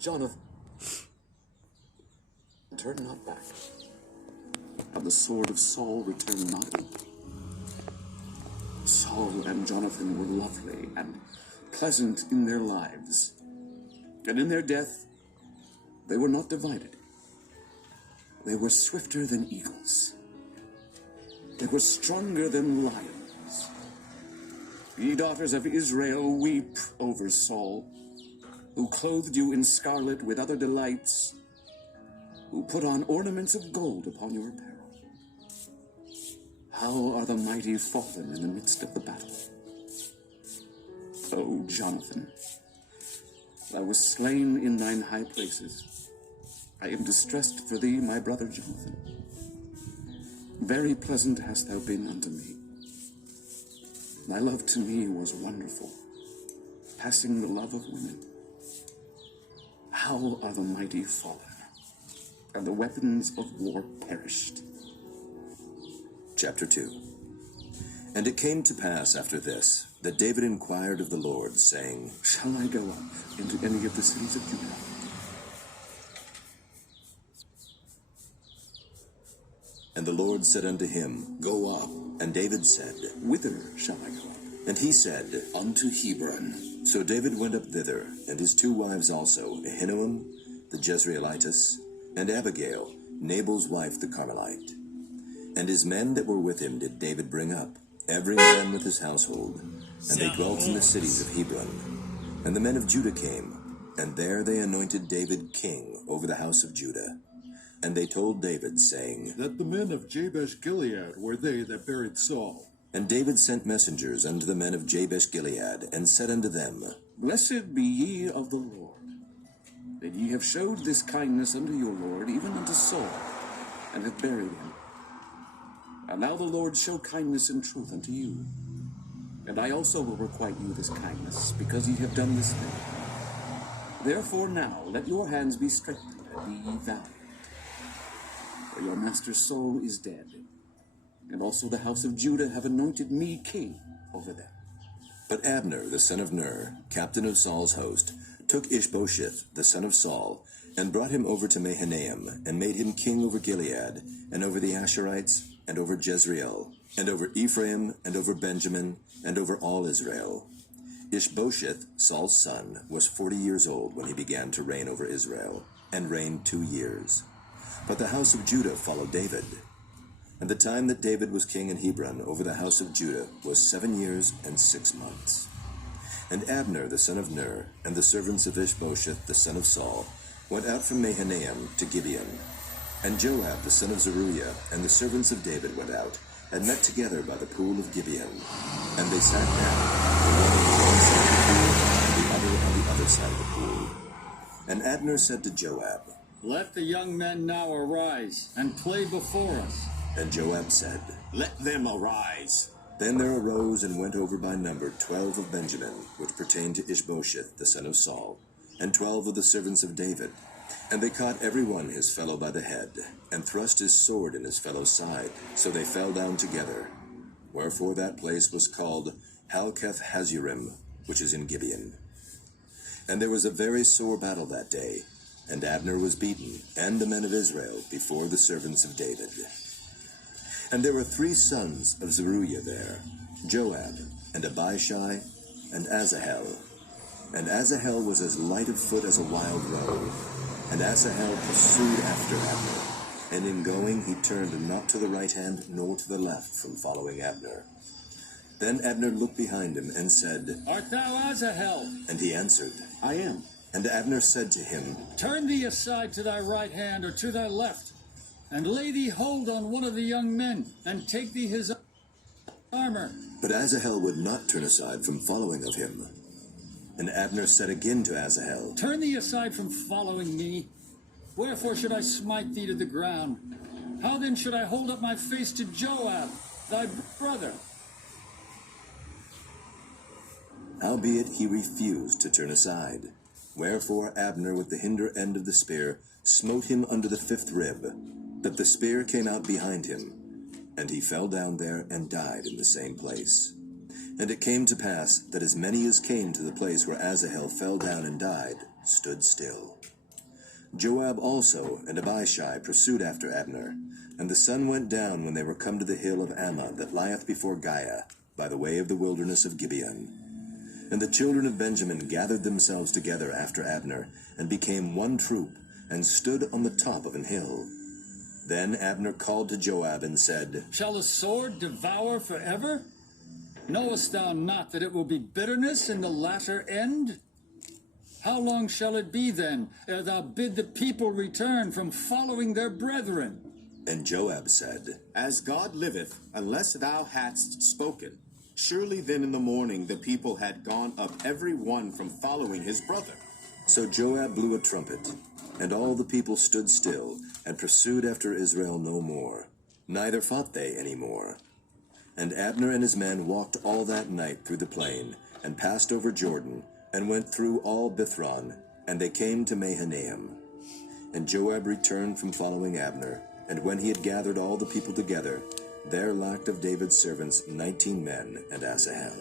Jonathan, turn not back, and the sword of Saul returned not empty. Saul and Jonathan were lovely and pleasant in their lives, and in their death they were not divided. They were swifter than eagles. They were stronger than lions. Ye daughters of Israel, weep over Saul, who clothed you in scarlet with other delights, who put on ornaments of gold upon your apparel. How are the mighty fallen in the midst of the battle? O Jonathan, thou wast slain in thine high places. I am distressed for thee, my brother Jonathan. Very pleasant hast thou been unto me. Thy love to me was wonderful, passing the love of women. How are the mighty fallen, and the weapons of war perished? Chapter 2. And it came to pass after this, that David inquired of the Lord, saying, Shall I go up into any of the cities of Judah? And the Lord said unto him, Go up. And David said, Whither shall I go up? And he said, Unto Hebron. So David went up thither, and his 2 wives also, Ahinoam the Jezreelitess, and Abigail, Nabal's wife the Carmelite. And his men that were with him did David bring up, every man with his household, and they dwelt in the cities of Hebron. And the men of Judah came, and there they anointed David king over the house of Judah. And they told David, saying, That the men of Jabesh-Gilead were they that buried Saul. And David sent messengers unto the men of Jabesh-Gilead, and said unto them, Blessed be ye of the Lord, that ye have showed this kindness unto your Lord, even unto Saul, and have buried him. And now the Lord show kindness and truth unto you. And I also will requite you this kindness, because ye have done this thing. Therefore now let your hands be strengthened, and be ye valiant. For your master Saul is dead, and also the house of Judah have anointed me king over them. But Abner, the son of Ner, captain of Saul's host, took Ishbosheth, the son of Saul, and brought him over to Mahanaim, and made him king over Gilead, and over the Asherites, and over Jezreel, and over Ephraim, and over Benjamin, and over all Israel. Ishbosheth, Saul's son, was 40 years old when he began to reign over Israel, and reigned 2 years. But the house of Judah followed David. And the time that David was king in Hebron over the house of Judah was 7 years and 6 months. And Abner the son of Ner, and the servants of Ishbosheth the son of Saul, went out from Mahanaim to Gibeon. And Joab the son of Zeruiah, and the servants of David went out, and met together by the pool of Gibeon. And they sat down, the one on one side of the pool, and the other on the other side of the pool. And Abner said to Joab, Let the young men now arise, and play before us. And Joab said, Let them arise. Then there arose and went over by number 12 of Benjamin, which pertained to Ishbosheth the son of Saul, and 12 of the servants of David. And they caught every one his fellow by the head, and thrust his sword in his fellow's side, so they fell down together. Wherefore that place was called Halketh Hazurim, which is in Gibeon. And there was a very sore battle that day, and Abner was beaten, and the men of Israel, before the servants of David. And there were 3 sons of Zeruiah there, Joab, and Abishai, and Asahel. And Asahel was as light of foot as a wild roe. And Asahel pursued after Abner, and in going he turned not to the right hand nor to the left from following Abner. Then Abner looked behind him and said, Art thou Asahel? And he answered, I am. And Abner said to him, Turn thee aside to thy right hand or to thy left, and lay thee hold on one of the young men, and take thee his armor. But Asahel would not turn aside from following of him. And Abner said again to Asahel, Turn thee aside from following me. Wherefore should I smite thee to the ground? How then should I hold up my face to Joab, thy brother? Howbeit he refused to turn aside. Wherefore Abner with the hinder end of the spear smote him under the 5th rib, that the spear came out behind him, and he fell down there and died in the same place. And it came to pass that as many as came to the place where Asahel fell down and died, stood still. Joab also and Abishai pursued after Abner, and the sun went down when they were come to the hill of Ammah that lieth before Giah, by the way of the wilderness of Gibeon. And the children of Benjamin gathered themselves together after Abner, and became one troop, and stood on the top of an hill. Then Abner called to Joab and said, Shall the sword devour forever? Knowest thou not that it will be bitterness in the latter end? How long shall it be then, ere thou bid the people return from following their brethren? And Joab said, As God liveth, unless thou hadst spoken, surely then in the morning the people had gone up every one from following his brother. So Joab blew a trumpet, and all the people stood still, and pursued after Israel no more, neither fought they any more. And Abner and his men walked all that night through the plain, and passed over Jordan, and went through all Bithron, and they came to Mahanaim. And Joab returned from following Abner, and when he had gathered all the people together, there lacked of David's servants 19 men and Asahel.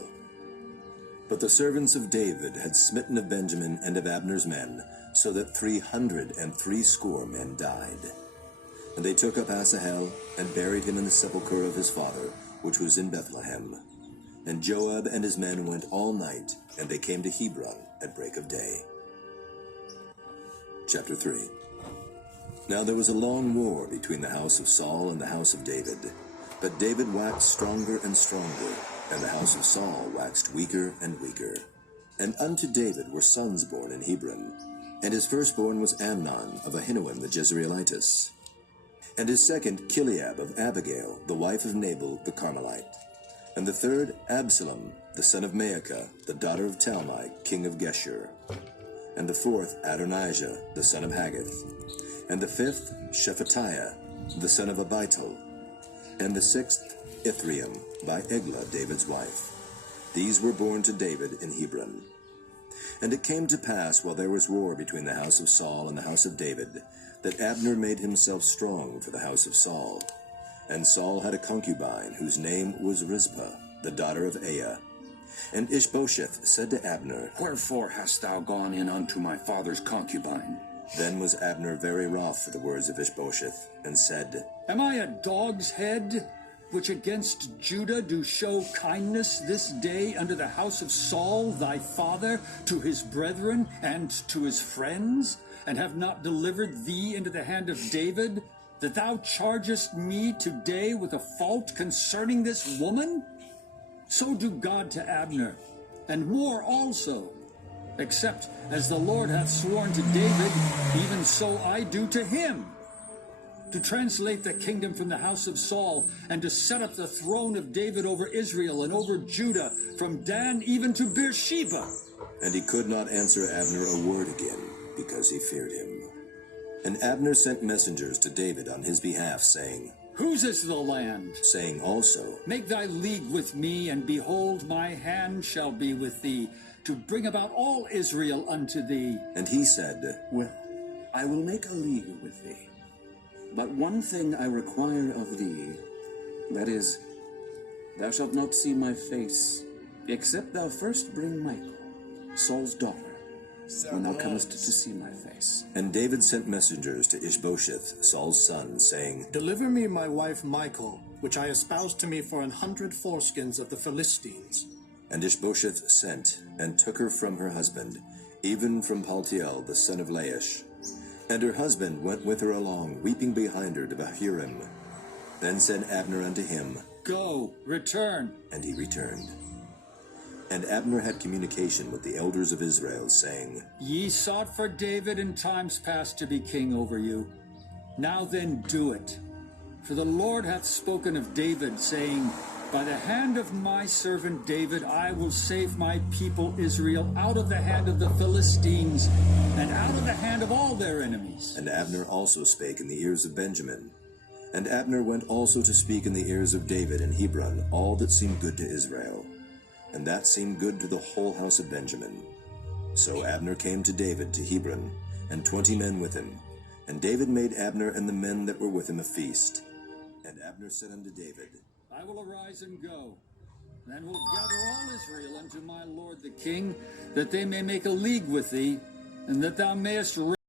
But the servants of David had smitten of Benjamin and of Abner's men, so that 360 men died. And they took up Asahel, and buried him in the sepulchre of his father, which was in Bethlehem. And Joab and his men went all night, and they came to Hebron at break of day. Chapter 3. Now there was a long war between the house of Saul and the house of David. But David waxed stronger and stronger, and the house of Saul waxed weaker and weaker. And unto David were sons born in Hebron. And his firstborn was Amnon of Ahinoam the Jezreelitess. And his second Chileab of Abigail, the wife of Nabal the Carmelite. And the third Absalom, the son of Maacah, the daughter of Talmai, king of Geshur. And the fourth Adonijah, the son of Haggith. And the fifth Shephatiah, the son of Abital. And the sixth Ithream, by Eglah, David's wife. These were born to David in Hebron. And it came to pass, while there was war between the house of Saul and the house of David, that Abner made himself strong for the house of Saul. And Saul had a concubine, whose name was Rizpah, the daughter of Aiah. And Ishbosheth said to Abner, Wherefore hast thou gone in unto my father's concubine? Then was Abner very wroth for the words of Ishbosheth, and said, Am I a dog's head, which against Judah do show kindness this day unto the house of Saul thy father, to his brethren, and to his friends, and have not delivered thee into the hand of David, that thou chargest me today with a fault concerning this woman? So do God to Abner, and more also. Except as the Lord hath sworn to David, even so I do to him, to translate the kingdom from the house of Saul, and to set up the throne of David over Israel and over Judah, from Dan even to Beersheba. And he could not answer Abner a word again, because he feared him. And Abner sent messengers to David on his behalf, saying, Whose is the land? Saying also, Make thy league with me, and behold, my hand shall be with thee, to bring about all Israel unto thee. And he said, Well, I will make a league with thee. But one thing I require of thee, that is, thou shalt not see my face, except thou first bring Michal, Saul's daughter, when thou comest to see my face. And David sent messengers to Ishbosheth, Saul's son, saying, Deliver me my wife Michal, which I espoused to me for 100 foreskins of the Philistines. And Ishbosheth sent, and took her from her husband, even from Paltiel the son of Laish. And her husband went with her along, weeping behind her to Bahurim. Then said Abner unto him, Go, return. And he returned. And Abner had communication with the elders of Israel, saying, Ye sought for David in times past to be king over you. Now then do it. For the Lord hath spoken of David, saying, By the hand of my servant David I will save my people Israel out of the hand of the Philistines, and out of the hand of all their enemies. And Abner also spake in the ears of Benjamin. And Abner went also to speak in the ears of David in Hebron all that seemed good to Israel. And that seemed good to the whole house of Benjamin. So Abner came to David to Hebron, and 20 men with him. And David made Abner and the men that were with him a feast. And Abner said unto David, I will arise and go, and will gather all Israel unto my lord the king, that they may make a league with thee, and that thou mayest